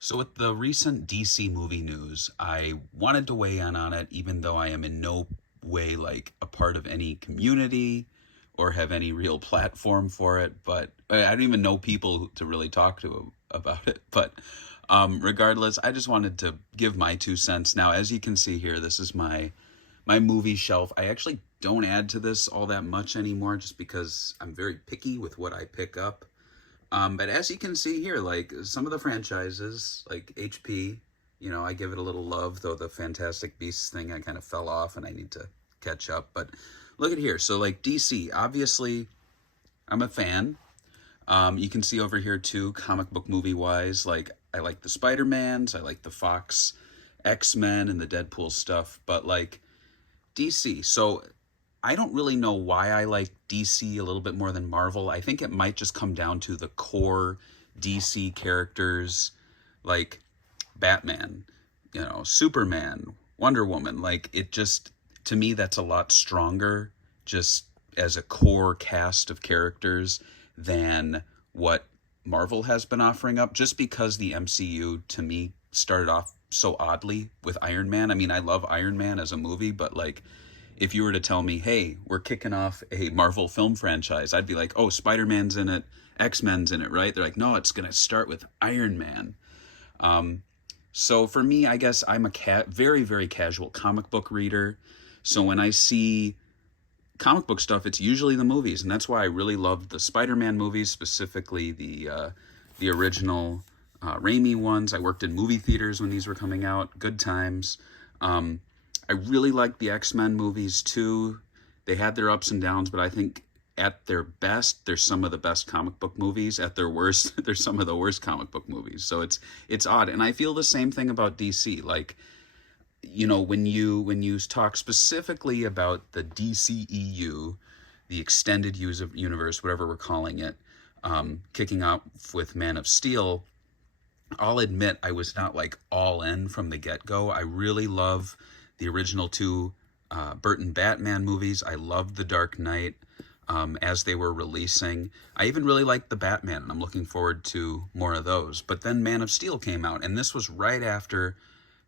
So with the recent DC movie news, I wanted to weigh in on it, even though I am in no way like a part of any community or have any real platform for it. But I don't even know people to really talk to about it. But regardless, I just wanted to give my 2 cents. Now, as you can see here, this is my movie shelf. I actually don't add to this all that much anymore, just because I'm very picky with what I pick up. But as you can see here, like some of the franchises, like HP, I give it a little love, though the Fantastic Beasts thing I kind of fell off and I need to catch up. But look at here. So like DC, obviously I'm a fan. You can see over here too, comic book movie wise, like I like the Spider-Mans, I like the Fox X-Men and the Deadpool stuff, but like DC. So I don't really know why I like DC a little bit more than Marvel. I think it might just come down to the core DC characters like Batman, Superman, Wonder Woman. Like it just, to me, that's a lot stronger just as a core cast of characters than what Marvel has been offering up, just because the MCU to me started off so oddly with Iron Man. I mean, I love Iron Man as a movie, but like if you were to tell me, hey, we're kicking off a Marvel film franchise, I'd be like, oh, Spider-Man's in it, X-Men's in it, right? They're like, no, it's going to start with Iron Man. So for me, I guess I'm a very, very casual comic book reader. So when I see comic book stuff, it's usually the movies, and that's why I really loved the Spider-Man movies, specifically the original Raimi ones. I worked in movie theaters when these were coming out. Good times. I really liked the X-Men movies too. They had their ups and downs, but I think at their best, they're some of the best comic book movies. At their worst, they're some of the worst comic book movies. So it's odd, and I feel the same thing about DC. Like, when you talk specifically about the DCEU, the extended universe, whatever we're calling it, kicking off with Man of Steel, I'll admit I was not like all in from the get-go. I really love the original two Burton Batman movies. I loved The Dark Knight as they were releasing. I even really liked the Batman, and I'm looking forward to more of those. But then Man of Steel came out, and this was right after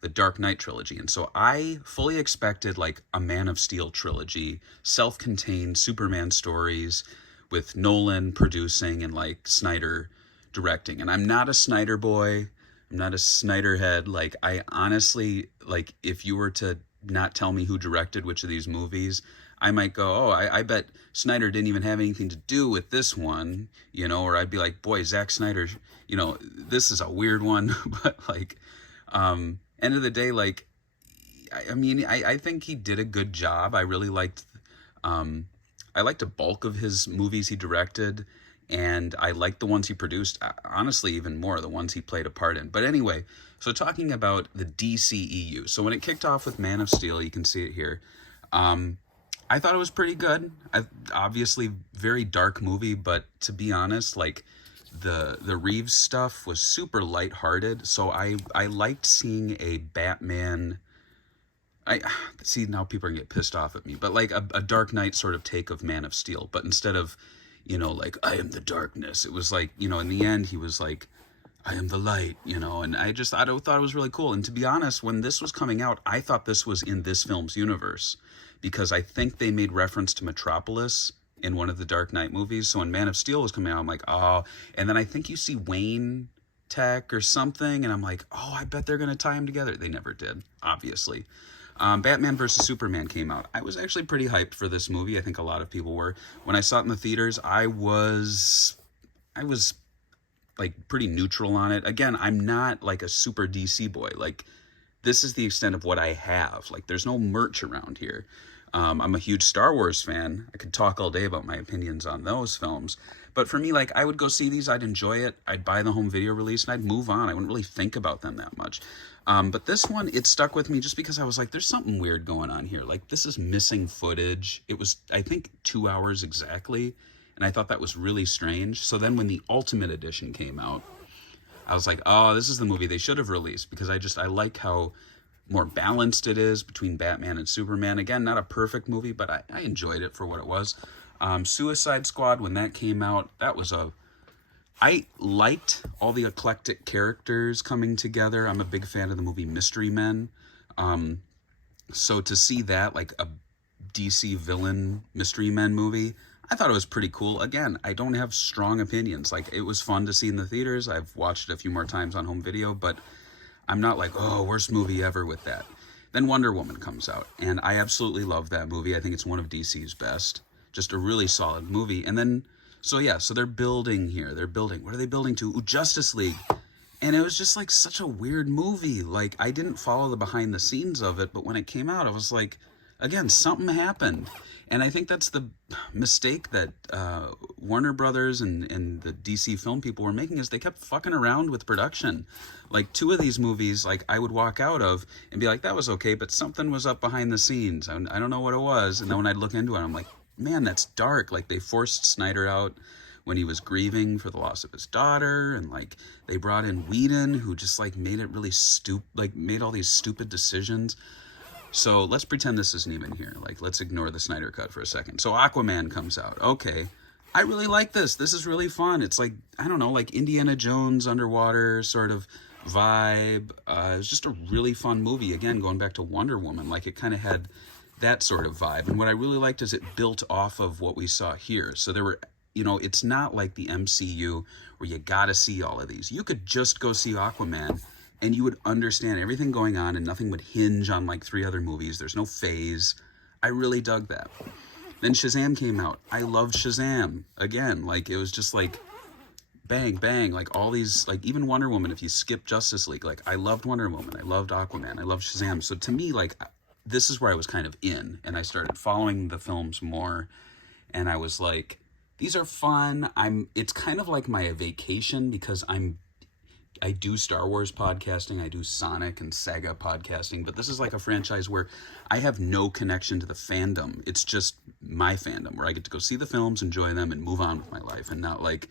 the Dark Knight trilogy. And so I fully expected like a Man of Steel trilogy, self-contained Superman stories with Nolan producing and like Snyder directing. And I'm not a Snyder boy. I'm not a Snyder head. Like I honestly, like if you were to not tell me who directed which of these movies, I might go, oh, I bet Snyder didn't even have anything to do with this one, or I'd be like, boy, Zack Snyder, this is a weird one. But like, end of the day, like, I mean, I think he did a good job. I really liked, I liked a bulk of his movies he directed, and I liked the ones he produced, honestly, even more, the ones he played a part in. But anyway, so talking about the DCEU. So when it kicked off with Man of Steel, you can see it here. I thought it was pretty good. Obviously, very dark movie, but to be honest, like, the Reeves stuff was super lighthearted, so I liked seeing a Batman. I see now people are gonna get pissed off at me, but like a Dark Knight sort of take of Man of Steel, but instead of like I am the darkness, it was like in the end he was like I am the light, and I thought it was really cool. And to be honest, when this was coming out, I thought this was in this film's universe, because I think they made reference to Metropolis in one of the Dark Knight movies. So when Man of Steel was coming out, I'm like, oh. And then I think you see Wayne Tech or something, and I'm like, oh, I bet they're going to tie them together. They never did, obviously. Batman versus Superman came out. I was actually pretty hyped for this movie. I think a lot of people were. When I saw it in the theaters, I was like pretty neutral on it. Again, I'm not like a super DC boy. Like, this is the extent of what I have. Like, there's no merch around here. I'm a huge Star Wars fan. I could talk all day about my opinions on those films. But for me, like, I would go see these. I'd enjoy it. I'd buy the home video release, and I'd move on. I wouldn't really think about them that much. But this one, it stuck with me just because I was like, there's something weird going on here. Like, this is missing footage. It was, I think, 2 hours exactly. And I thought that was really strange. So then when the Ultimate Edition came out, I was like, oh, this is the movie they should have released, because I like how more balanced it is between Batman and Superman. Again, not a perfect movie, but I enjoyed it for what it was. Suicide Squad, when that came out, that was a I liked all the eclectic characters coming together. I'm a big fan of the movie Mystery Men. Um, so to see that, like a DC villain Mystery Men movie, I thought it was pretty cool. Again, I don't have strong opinions. Like, it was fun to see in the theaters. I've watched it a few more times on home video, but I'm not like, oh, worst movie ever with that. Then Wonder Woman comes out, and I absolutely love that movie. I think it's one of DC's best. Just a really solid movie. And then, so yeah, so they're building here. They're building. What are they building to? Ooh, Justice League. And it was just like such a weird movie. Like, I didn't follow the behind the scenes of it, but when it came out, I was like, again, something happened. And I think that's the mistake that Warner Brothers and the DC film people were making, is they kept fucking around with production. Like, two of these movies, like, I would walk out of and be like, that was okay, but something was up behind the scenes. I don't know what it was. And then when I'd look into it, I'm like, man, that's dark. Like, they forced Snyder out when he was grieving for the loss of his daughter, and like they brought in Whedon, who just like made it really made all these stupid decisions. So let's pretend this isn't even here. Like, let's ignore the Snyder Cut for a second. So Aquaman comes out. Okay, I really like this. This is really fun. It's like, I don't know, like Indiana Jones underwater sort of vibe. It was just a really fun movie. Again, going back to Wonder Woman, like it kind of had that sort of vibe. And what I really liked is it built off of what we saw here. So there were, it's not like the MCU where you gotta see all of these. You could just go see Aquaman and you would understand everything going on, and nothing would hinge on like 3 other movies. There's no phase. I really dug that. Then Shazam came out. I loved Shazam. Again, like it was just like bang, bang, like all these, like even Wonder Woman, if you skip Justice League, like I loved Wonder Woman, I loved Aquaman, I loved Shazam. So to me, like this is where I was kind of in, and I started following the films more, and I was like, these are fun. It's kind of like my vacation, because I do Star Wars podcasting, I do Sonic and Sega podcasting, but this is like a franchise where I have no connection to the fandom. It's just my fandom, where I get to go see the films, enjoy them, and move on with my life, and not like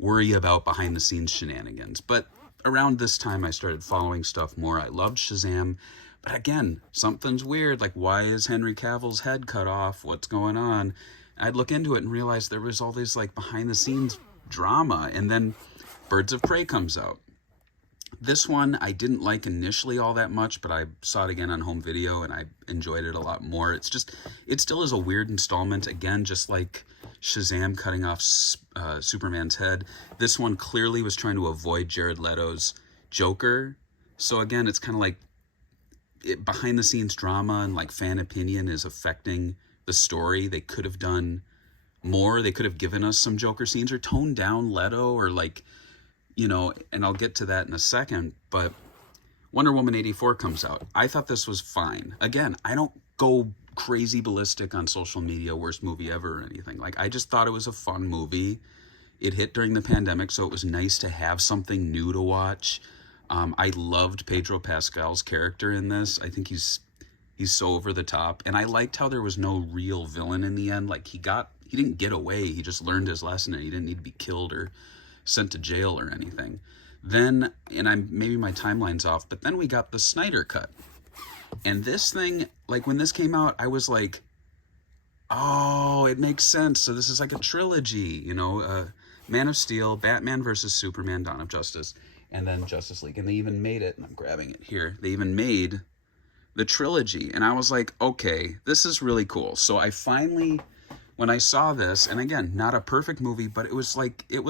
worry about behind the scenes shenanigans. But around this time, I started following stuff more. I loved Shazam, but again, something's weird. Like, why is Henry Cavill's head cut off? What's going on? I'd look into it and realize there was all this like behind the scenes drama. And then Birds of Prey comes out. This one I didn't like initially all that much, but I saw it again on home video and I enjoyed it a lot more. It still is a weird installment. Again, just like Shazam cutting off Superman's head, this one clearly was trying to avoid Jared Leto's Joker. So again, it's kind of like behind the scenes drama, and like fan opinion is affecting the story. They could have done more. They could have given us some Joker scenes, or toned down Leto, or like, and I'll get to that in a second. But Wonder Woman 84 comes out. I thought this was fine. Again, I don't go crazy ballistic on social media, worst movie ever or anything. Like, I just thought it was a fun movie. It hit during the pandemic, so it was nice to have something new to watch. I loved Pedro Pascal's character in this. I think he's so over the top, and I liked how there was no real villain in the end. Like, he didn't get away. He just learned his lesson, and he didn't need to be killed or sent to jail or anything. Then, and maybe my timeline's off, but then we got the Snyder Cut. And this thing, like when this came out, I was like, oh, it makes sense. So this is like a trilogy, Man of Steel, Batman versus Superman, Dawn of Justice, and then Justice League. And they even made it, and I'm grabbing it here, they even made the trilogy. And I was like, okay, this is really cool. So I finally, when I saw this, and again, not a perfect movie, but it was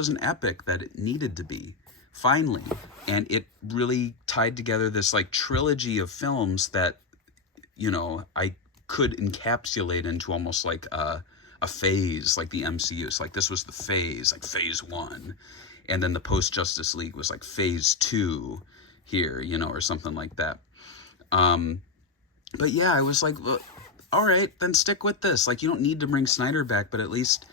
an epic that it needed to be, finally. And it really tied together this like trilogy of films that, I could encapsulate into almost like a phase, like the MCU. So like this was the phase, like phase 1. And then the post-Justice League was like phase 2 here, or something like that. But yeah, I was like, look, all right, then stick with this. Like, you don't need to bring Snyder back, but at least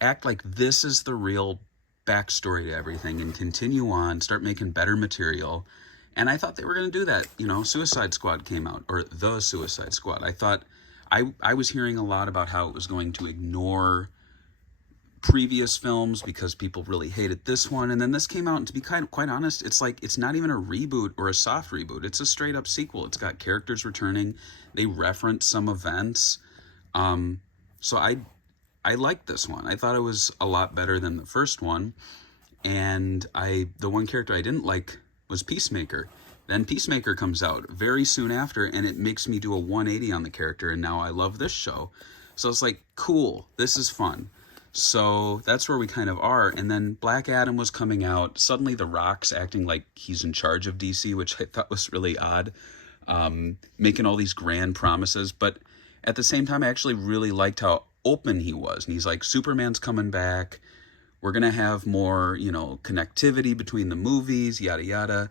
act like this is the real backstory to everything, and continue on, start making better material. And I thought they were going to do that. Suicide Squad came out, or The Suicide Squad. I thought, I was hearing a lot about how it was going to ignore previous films because people really hated this one. And then this came out, and to be quite honest, it's like, it's not even a reboot or a soft reboot. It's a straight up sequel. It's got characters returning. They reference some events. So I liked this one. I thought it was a lot better than the first one. And the one character I didn't like was Peacemaker. Then Peacemaker comes out very soon after, and it makes me do a 180 on the character, and now I love this show. So it's like, cool, this is fun. So that's where we kind of are. And then Black Adam was coming out. Suddenly The Rock's acting like he's in charge of DC, which I thought was really odd, making all these grand promises. But at the same time, I actually really liked how open he was. And he's like, Superman's coming back. We're going to have more, connectivity between the movies, yada, yada.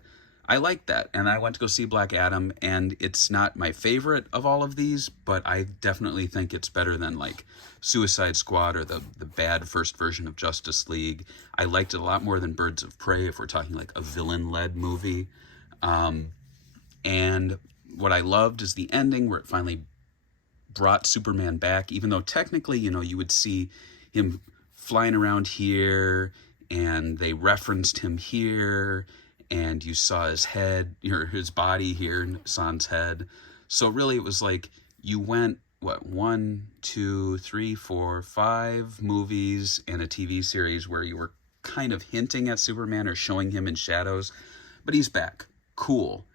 I like that. And I went to go see Black Adam, and it's not my favorite of all of these, but I definitely think it's better than like Suicide Squad or the bad first version of Justice League. I liked it a lot more than Birds of Prey, if we're talking like a villain-led movie. And what I loved is the ending where it finally brought Superman back, even though technically, you would see him flying around here, and they referenced him here, and you saw his head, his body here, San's head. So really it was like you went, 1, 2, 3, 4, 5 movies and a TV series where you were kind of hinting at Superman or showing him in shadows, but he's back. Cool.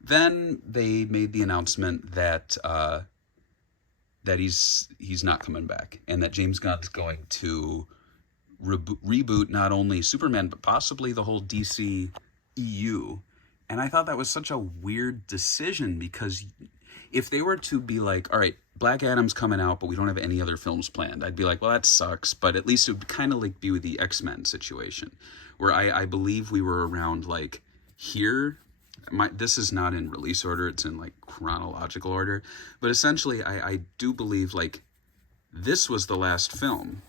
Then they made the announcement that that he's not coming back, and that James Gunn's going to reboot not only Superman, but possibly the whole DCEU. And I thought that was such a weird decision, because if they were to be like, all right, Black Adam's coming out, but we don't have any other films planned, I'd be like, well, that sucks. But at least it would kind of like be with the X-Men situation, where I believe we were around like here. This is not in release order, it's in like chronological order, but essentially I do believe like this was the last film,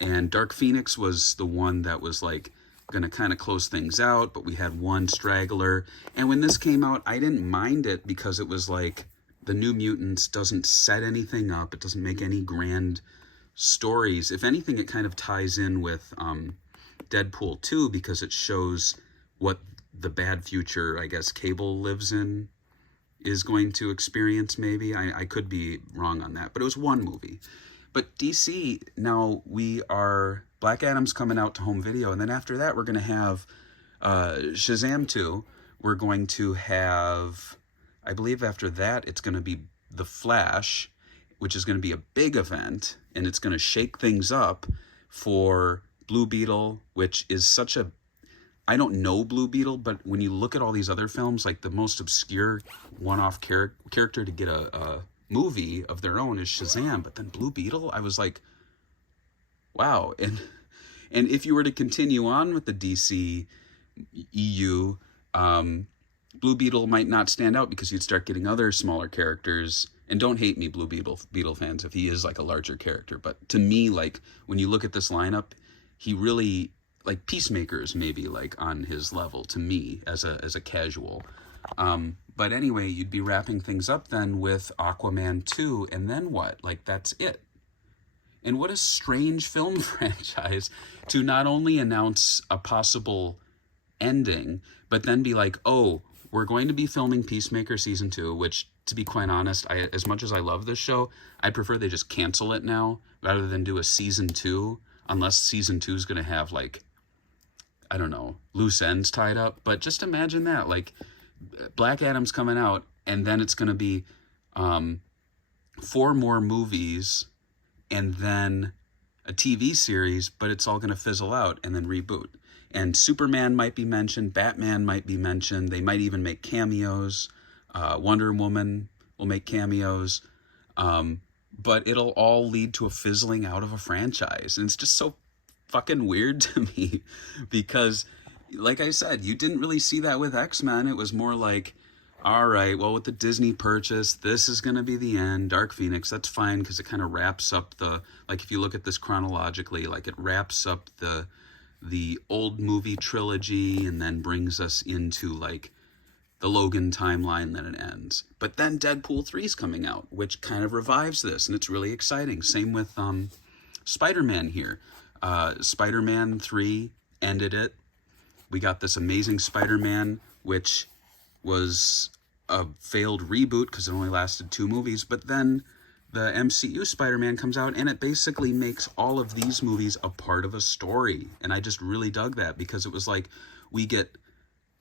and Dark Phoenix was the one that was like gonna kind of close things out, but we had one straggler. And when this came out, I didn't mind it, because it was like the New Mutants doesn't set anything up, it doesn't make any grand stories. If anything, it kind of ties in with Deadpool 2, because it shows what the bad future, I guess, Cable lives in is going to experience, maybe. I could be wrong on that, but it was one movie. But DC, now Black Adam's coming out to home video, and then after that we're going to have Shazam 2. We're going to have, I believe after that, it's going to be The Flash, which is going to be a big event, and it's going to shake things up for Blue Beetle, which is such a, I don't know Blue Beetle, but when you look at all these other films, like the most obscure one-off character to get a movie of their own is Shazam. But then Blue Beetle, I was like, wow. And if you were to continue on with the DC EU, Blue Beetle might not stand out, because you'd start getting other smaller characters. And don't hate me, Blue Beetle fans, if he is like a larger character. But to me, like when you look at this lineup, he really, like Peacemaker's maybe like on his level to me as a casual. But anyway, you'd be wrapping things up then with Aquaman 2, and then what? Like, that's it. And what a strange film franchise to not only announce a possible ending, but then be like, oh, we're going to be filming Peacemaker Season 2, which, to be quite honest, as much as I love this show, I'd prefer they just cancel it now rather than do a Season 2, unless Season 2 is going to have, like, I don't know, loose ends tied up. But just imagine that, like, Black Adam's coming out, and then it's going to be 4 more movies, and then a TV series, but it's all going to fizzle out and then reboot. And Superman might be mentioned, Batman might be mentioned, they might even make cameos, Wonder Woman will make cameos, but it'll all lead to a fizzling out of a franchise. And it's just so fucking weird to me, because like I said, you didn't really see that with X-Men. It was more like, all right, well, with the Disney purchase, this is going to be the end. Dark Phoenix, that's fine, because it kind of wraps up like if you look at this chronologically, like it wraps up the old movie trilogy and then brings us into like the Logan timeline, then it ends. But then Deadpool 3 is coming out, which kind of revives this, and it's really exciting. Same with Spider-Man here. Spider-Man 3 ended it. We got this Amazing Spider-Man, which was a failed reboot because it only lasted 2 movies. But then the MCU Spider-Man comes out, and it basically makes all of these movies a part of a story. And I just really dug that, because it was like, we get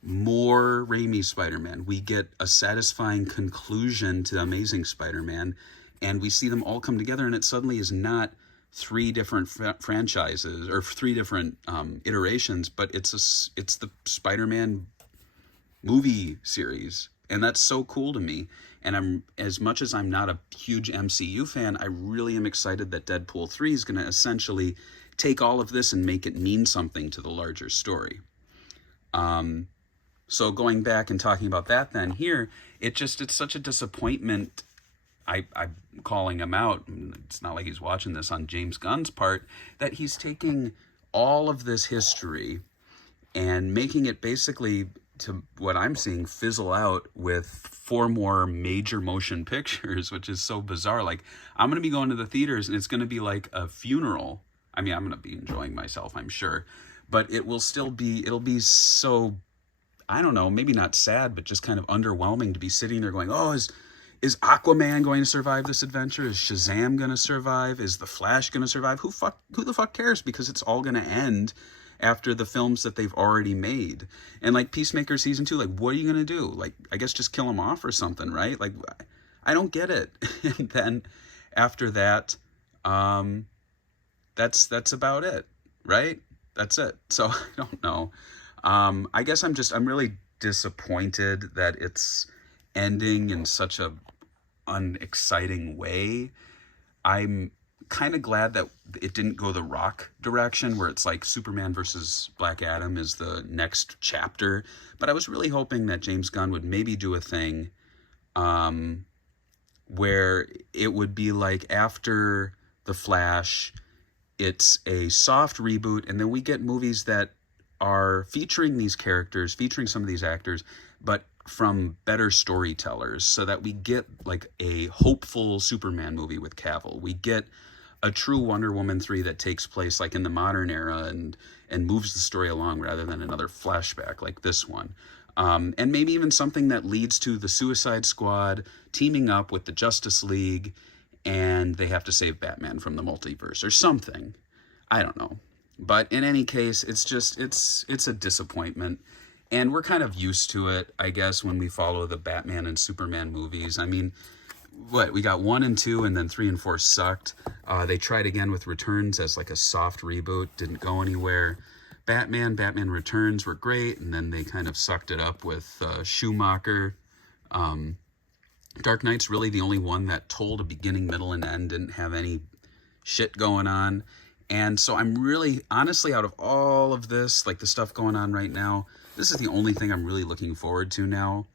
more Raimi Spider-Man, we get a satisfying conclusion to Amazing Spider-Man, and we see them all come together, and it suddenly is not three different franchises or three different iterations, but it's the Spider-Man movie series, and that's so cool to me. And I'm, as much as I'm not a huge MCU fan, I really am excited that Deadpool 3 is going to essentially take all of this and make it mean something to the larger story. So going back and talking about that, then here, it's such a disappointment. I'm calling him out. It's not like he's watching this on James Gunn's part, that he's taking all of this history and making it basically, to what I'm seeing, fizzle out with 4 more major motion pictures, which is so bizarre. Like, I'm going to be going to the theaters, and it's going to be like a funeral. I mean, I'm going to be enjoying myself, I'm sure, but it'll be so, I don't know, maybe not sad, but just kind of underwhelming to be sitting there going, oh, is Aquaman going to survive this adventure? Is Shazam going to survive? Is The Flash going to survive? Who the fuck cares? Because it's all going to end after the films that they've already made. And like Peacemaker season 2, like, what are you going to do? Like, I guess just kill him off or something, right? Like, I don't get it. And then after that, that's about it, right? That's it. So I don't know. I guess I'm really disappointed that it's ending in such a unexciting way. I'm kind of glad that it didn't go the Rock direction, where it's like Superman versus Black Adam is the next chapter. But I was really hoping that James Gunn would maybe do a thing where it would be like, after The Flash, it's a soft reboot, and then we get movies that are featuring these characters, featuring some of these actors, but from better storytellers, so that we get like a hopeful Superman movie with Cavill. We get a true Wonder Woman 3 that takes place like in the modern era and moves the story along, rather than another flashback like this one. And maybe even something that leads to the Suicide Squad teaming up with the Justice League, and they have to save Batman from the multiverse or something. I don't know. But in any case, it's a disappointment. And we're kind of used to it, I guess, when we follow the Batman and Superman movies. I mean, we got 1 and 2, and then 3 and 4 sucked. They tried again with Returns as like a soft reboot, didn't go anywhere. Batman Returns were great, and then they kind of sucked it up with Schumacher. Dark Knight's really the only one that told a beginning, middle, and end, didn't have any shit going on. And so I'm really, honestly, out of all of this, like the stuff going on right now, this is the only thing I'm really looking forward to now.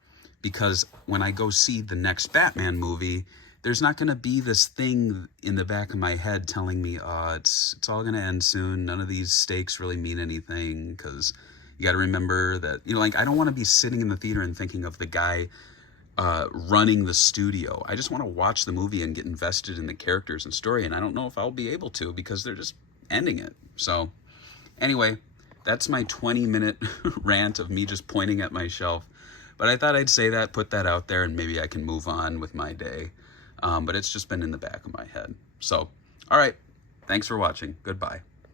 Because when I go see the next Batman movie, there's not going to be this thing in the back of my head telling me, it's all going to end soon. None of these stakes really mean anything. Because you got to remember that, like, I don't want to be sitting in the theater and thinking of the guy running the studio. I just want to watch the movie and get invested in the characters and story, and I don't know if I'll be able to, because they're just ending it. So anyway, that's my 20-minute rant of me just pointing at my shelf. But I thought I'd say that, put that out there, and maybe I can move on with my day. But it's just been in the back of my head. So, all right. Thanks for watching. Goodbye.